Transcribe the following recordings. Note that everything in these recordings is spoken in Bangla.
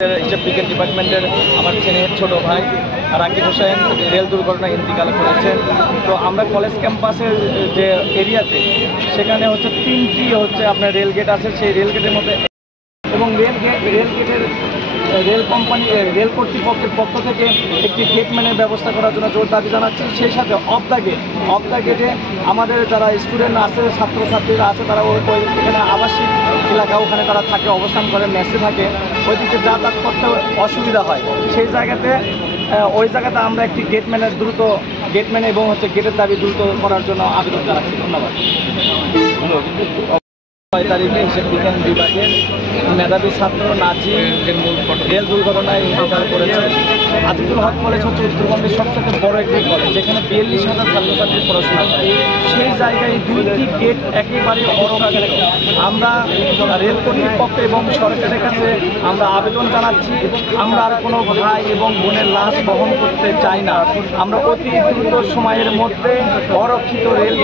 হিসাব বিজ্ঞান ডিপার্টমেন্টের আমার ছেলের ছোট ভাই রাকিব হোসেন রেল দুর্ঘটনায় ইন্তিকাল করেছেন। তো আমরা কলেজ ক্যাম্পাসের যে এরিয়াতে সেখানে হচ্ছে 3টি আপনার রেল গেট আছে। সেই রেল গেটের মধ্যে এবং রেল গেটের রেল কোম্পানি রেল কর্তৃপক্ষের পক্ষ থেকে একটি গেটম্যানের ব্যবস্থা করার জন্য জোর দাবি জানাচ্ছি। সেই সাথে অফ দ্য গেটে আমাদের যারা স্টুডেন্ট আছে, ছাত্রছাত্রীরা আছে, তারা এখানে আবাসিক এলাকা, ওখানে তারা থাকে, অবস্থান করে, মেসে থাকে, ওই দিকে যাতায়াত করতে অসুবিধা হয়। সেই জায়গাতে ওই জায়গাতে আমরা একটি গেটম্যান এবং গেটের দাবি দ্রুত করার জন্য আবেদন জানাচ্ছি। ধন্যবাদ। 6 তারিখে হিসাব বিজ্ঞান বিভাগের মেধাবী ছাত্র নাজিম রেল দুর্ঘটনায় ইন্তেকাল করেছে। আজিজুল হক কলেজ উত্তরবঙ্গের সবচেয়ে বড় একটি কলেজ, যেখানে 42,000 ছাত্রছাত্রী পড়াশোনা করে। সেই জায়গায় 2টি গেট একেবারে অরক্ষিত। আমরা রেল কর্তৃপক্ষ এবং সরকারের কাছে আমরা আবেদন জানাচ্ছি, আমরা আর কোনো ভাই এবং বোনের লাশ বহন করতে চাই না। আমরা অতি দ্রুত সময়ের মধ্যে অরক্ষিত রেল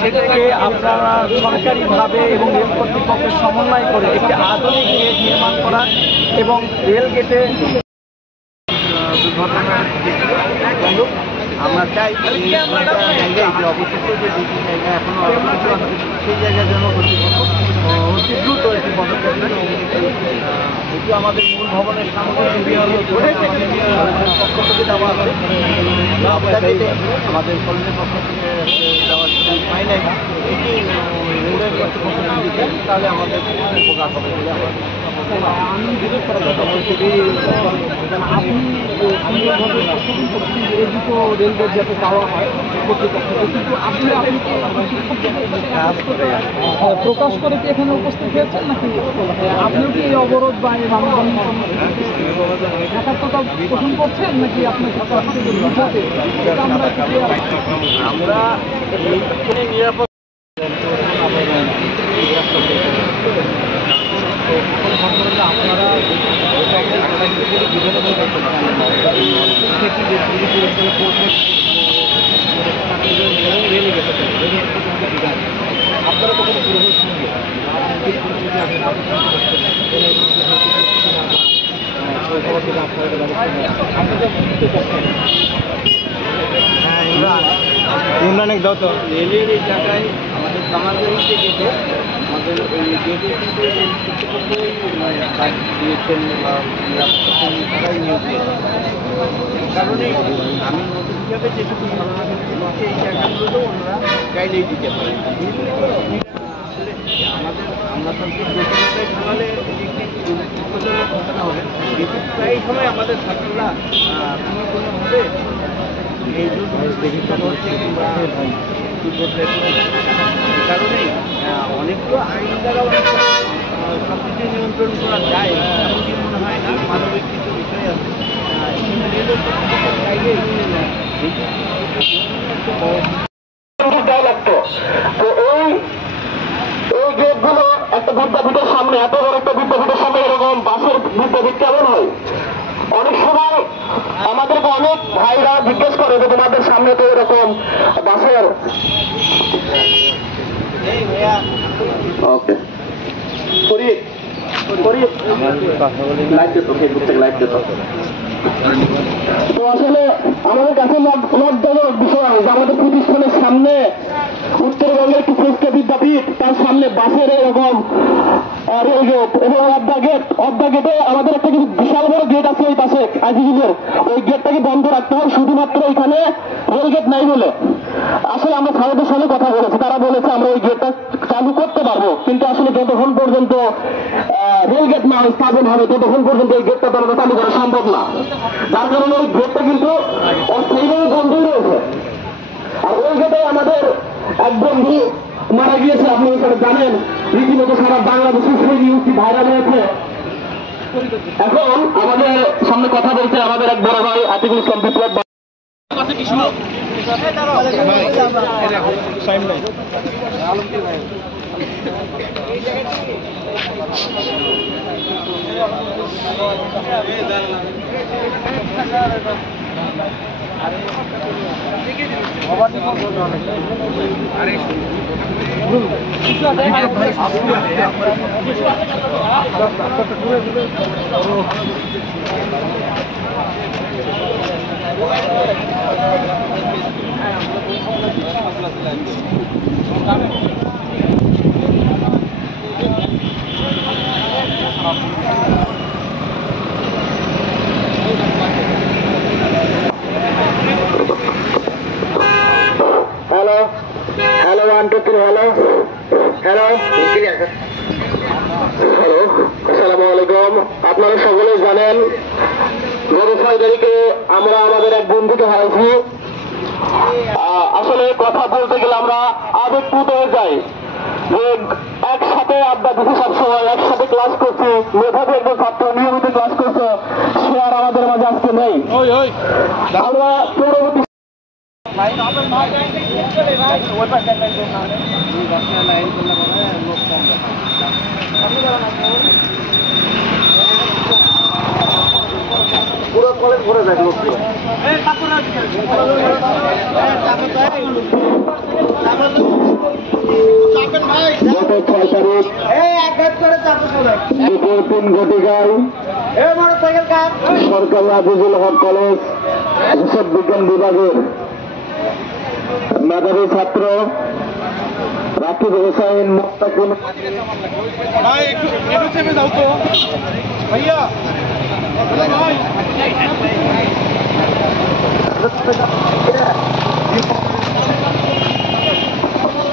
গেটকে আপনারা সরকারিভাবে এবং রেল কর্তৃপক্ষের সমন্বয় করে একটি আধুনিক গেট নির্মাণ করা এবং রেল গেটে আমরা চাই অবশিষ্ট যে দুটি জায়গা এখনো সেই জায়গার জন্য কর্তৃপক্ষ অতি দ্রুত একটি পদক্ষেপ নেন। যেটি আমাদের মূল ভবনের সামনে পক্ষ থেকে দেওয়া হবে, আমাদের কলেজের পক্ষ থেকে দেওয়ার পাই নাই, এটি রেলের কর্তৃপক্ষ যদি দেন তাহলে আমাদের উপকার হবে বলে আমার আমি জিজ্ঞেস করা আপনি সুন্দরভাবে উপস্থাপন করছেন যে এই দুটো রেলগেট যাতে দেওয়া হয় কর্তৃপক্ষ, কিন্তু আপনি প্রকাশ করে কি এখানে উপস্থিত হয়েছেন নাকি আপনিও কি এই অবরোধ বা এই একাত্মতা পোষণ করছেন নাকি আপনি আমরা নিরাপদ আপনারা আপনারা কখনো পুরোনো সঙ্গে ইমরান দাও তো রেলের এই জায়গায় আমাদের কামারবাড়িতে গেটে আমাদের ওই গেটে কিন্তু কাজ দিয়েছেন বা তারাই নিয়োগ দিয়েছেন। এই কারণেই আমি নতুন হিসাবে যেটুকু ধারণা করছিল সেই জায়গাগুলোতেও ওনারা গাইডেই দিতে পারে। আসলে আমরা তান্ত্রিক জটিলতায় ঢালালে ঘটনা হবে, কিন্তু প্রায় সময় আমাদের ছাত্ররা কোনোভাবে এই দুর্ঘটনা হচ্ছে কিংবা এই কারণেই অনেকগুলো আইন দ্বারা সব কিছু নিয়ন্ত্রণ করা যায় এমনকি মনে হয় না। মানবিক কিছু বিষয় আছে লাগতো। তো এই গেটগুলো একটা বিদ্যাপীঠের সামনে, এত বড় একটা বিদ্যাপীঠের সামনে এরকম বাসের বিদ্যাপীঠ কেমন হয়? অনেক সময় আমাদেরকে অনেক ভাইরা জিজ্ঞেস করে যে তোমাদের সামনে তো এরকম বাসের ওকে তো আসলে আমাদের কাছে লজ্জাজনক বিষয় যে আমাদের প্রতিষ্ঠানের সামনে উত্তরবঙ্গের একটি শ্রেষ্ঠ বিদ্যাপীঠ, তার সামনে বাসের এরকম রেল গেট এবং অফ দ্য গেটে আমাদের একটা কিন্তু বিশাল বড় গেট আছে ওই পাশে আজিজুলের, ওই গেটটাকে বন্ধ রাখতে হয় শুধুমাত্র এখানে রেল গেট নাই বলে। আসলে আমরা স্যারদের সাথে কথা বলেছি, তারা বলেছে আমরা ওই গেটটা চালু করতে পারবো, কিন্তু আসলে যতক্ষণ পর্যন্ত রেল গেট না স্থাপন হবে ততক্ষণ পর্যন্ত এই গেটটা তো চালু করা সম্ভব না। যার কারণে ওই গেটটা কিন্তু অস্থায়ীভাবে বন্ধই রয়েছে। আর ওই গেটে আমাদের এক বন্ধু মারা গিয়েছে, আপনি ওখানে জানেন, রীতিমতো সারা বাংলাদেশের সেই নিউজটি ভাইরাল হয়েছে। এখন আমাদের সামনে কথা বলছে আমাদের এক বড় ভাই Atikul Islam Biplob. Hello hello 1 2 3 hello hello hello আসসালামু আলাইকুম। আপনারা সকলে জানেন গত 6 তারিখে আমরা আমাদের এক বন্ধুকে হারাইছি। আসলে কথা বলতে গেলে আমরা আবেগপ্রুত হয়ে যাই যে একসাথে আড্ডা দিচ্ছি, সবসময় একসাথে ক্লাস করছি, মেধাবী একজন ছাত্র নিয়মিত ক্লাস করছে, সে আর আমাদের মাঝে আজকে নেই। আমরা পরবর্তী পুরো কলেজ ভরে যায় লোক। গত 6 তারিখ দুপুর 3 ঘটিকায় সরকারি আজিজুল হক কলেজ হিসাব বিজ্ঞান বিভাগের মেধাবী ছাত্র Rakib Hossain Mustakim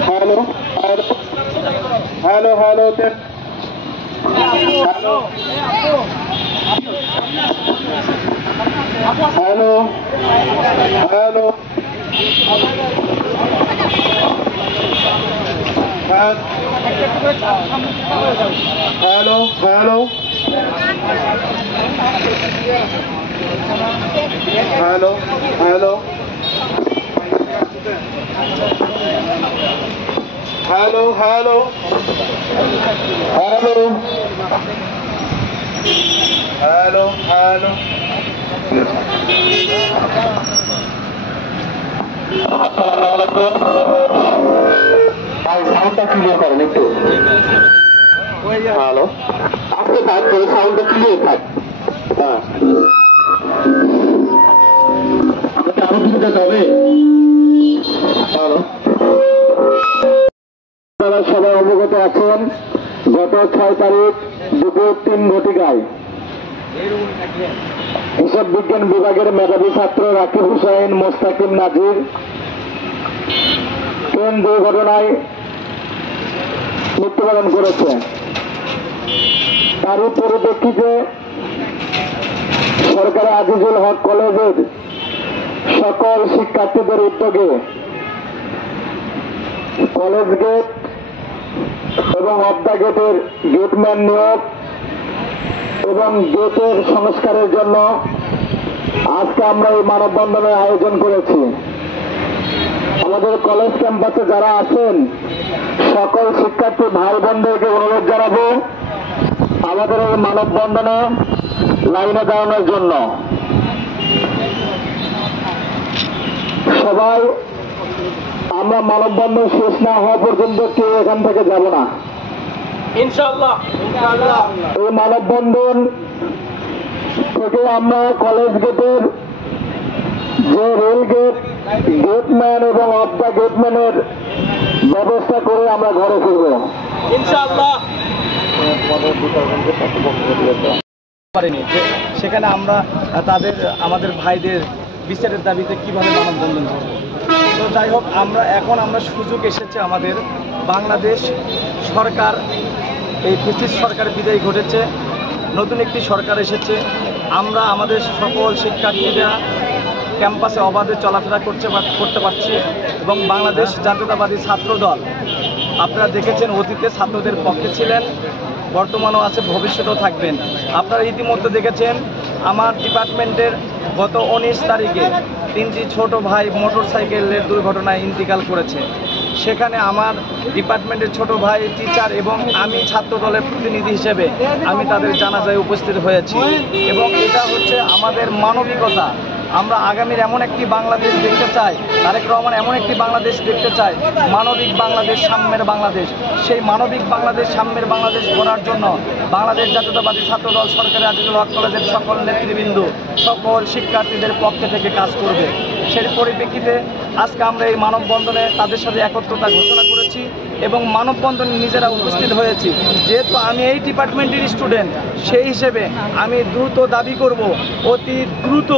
hello hello hello hello hello hello hello hello hello hello hello hello hello hello সাউন্ডটা ক্লিয়ার করেন একটু। হ্যালো আজকে থাক করে সাউন্ডটা ক্লিয়ার থাক। হ্যাঁ আমাকে আরো দিকে যেতে হবে। হ্যালো আপনারা সবাই অবগত আছেন গত 6 তারিখ দুপুর 3 ঘটিকায় হিসাব বিজ্ঞান বিভাগের মেধাবী ছাত্র রাকিব হোসাইন মোস্তাকিম নাজির ট্রেন দুর্ঘটনায় মৃত্যুবরণ করেছে। তারই পরিপ্রেক্ষিতে সরকারি আজিজুল হক কলেজের সকল শিক্ষার্থীদের উদ্যোগে কলেজ গেট এবং অফ-দ্য গেটের গেটম্যান নিয়োগ এবং গেটের সংস্কারের জন্য আজকে আমরা এই মানববন্ধনের আয়োজন করেছি। আমাদের কলেজ ক্যাম্পাসে যারা আছেন সকল শিক্ষার্থী ভাই বোনদেরকে অনুরোধ জানাবো আমাদের এই মানববন্ধনে লাইনে দাঁড়ানোর জন্য। সবাই আমরা মানববন্ধন শেষ না হওয়া পর্যন্ত কেউ এখান থেকে যাব না ইনশাআল্লাহ। এই মানববন্ধন থেকে আমরা কলেজ গেটের যে রেল গেট গেটম্যান এবং অফ-দ্য গেটম্যানের ব্যবস্থা করে আমরা ঘরে ফিরব ইনশাআল্লাহ। সেখানে আমরা আমাদের ভাইদের বিচারের দাবিতে কিভাবে মানববন্ধন করব। তো যাই হোক আমরা সুযোগ এসেছে আমাদের বাংলাদেশ সরকার, এই ফ্যাসিস্ট সরকারের বিদায় ঘটেছে, নতুন একটি সরকার এসেছে। আমরা আমাদের সকল শিক্ষার্থীরা ক্যাম্পাসে অবাধে চলাফেরা করতে পারছি এবং বাংলাদেশ জাতীয়তাবাদী ছাত্র দল আপনারা দেখেছেন অতীতে ছাত্রদের পক্ষে ছিলেন, বর্তমানও আছে, ভবিষ্যতেও থাকবেন। আপনারা ইতিমধ্যে দেখেছেন আমার ডিপার্টমেন্টের গত 19 তারিখে 3টি ছোট ভাই মোটরসাইকেলের দুর্ঘটনায় ইন্তিকাল করেছে। সেখানে আমার ডিপার্টমেন্টের ছোট ভাই টিচার এবং আমি ছাত্র দলের প্রতিনিধি হিসেবে আমি তাদের জানাজায় উপস্থিত হয়েছি এবং এটা হচ্ছে আমাদের মানবিকতা, আমরা আগামীর এমন একটি বাংলাদেশ দেখতে চাই, তারেক রহমান এমন একটি বাংলাদেশ দেখতে চায়, মানবিক বাংলাদেশ, সাম্যের বাংলাদেশ। সেই মানবিক বাংলাদেশ, সাম্যের বাংলাদেশ গড়ার জন্য বাংলাদেশ জাতীয়তাবাদী ছাত্রদল সরকারি আজিজুল হক কলেজের সকল নেতৃবৃন্দ, সকল শিক্ষার্থীদের পক্ষে থেকে কাজ করবে। সেই পরিপ্রেক্ষিতে আজকে আমরা এই মানববন্ধনে তাদের সাথে একত্রতা ঘোষণা করেছি এবং মানববন্ধনে নিজেরা উপস্থিত হয়েছি। যেহেতু আমি এই ডিপার্টমেন্টের স্টুডেন্ট, সেই হিসেবে আমি দ্রুত দাবি করব, অতি দ্রুত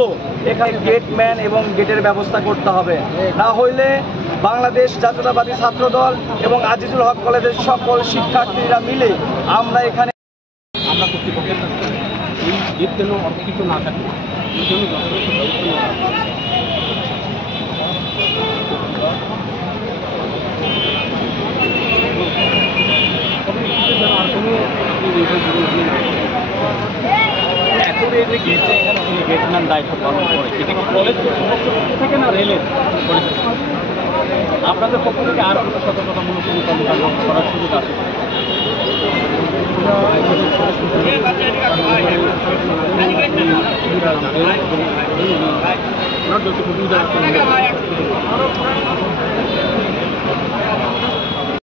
এখানে গেটম্যান এবং গেটের ব্যবস্থা করতে হবে। না হইলে বাংলাদেশ জাতীয়তাবাদী ছাত্রদল এবং আজিজুল হক কলেজের সকল শিক্ষার্থীরা মিলে আমরা এখানে আমরা কর্তৃপক্ষের কাছে এই গেট যেন অর্থিত না থাকে এই জন্য যথাযথ ব্যবস্থা নেওয়া হবে। আর কোনো এখন এই যে গেটে এখানে তিনি গেটম্যান দায়িত্ব পালন করে, এটা কি কলেজ কর্তৃপক্ষ থেকে না রেলের করেছে? আপনাদের পক্ষ থেকে আর কোনো সতর্কতামূলক করার সুযোগ আছে? সুবিধা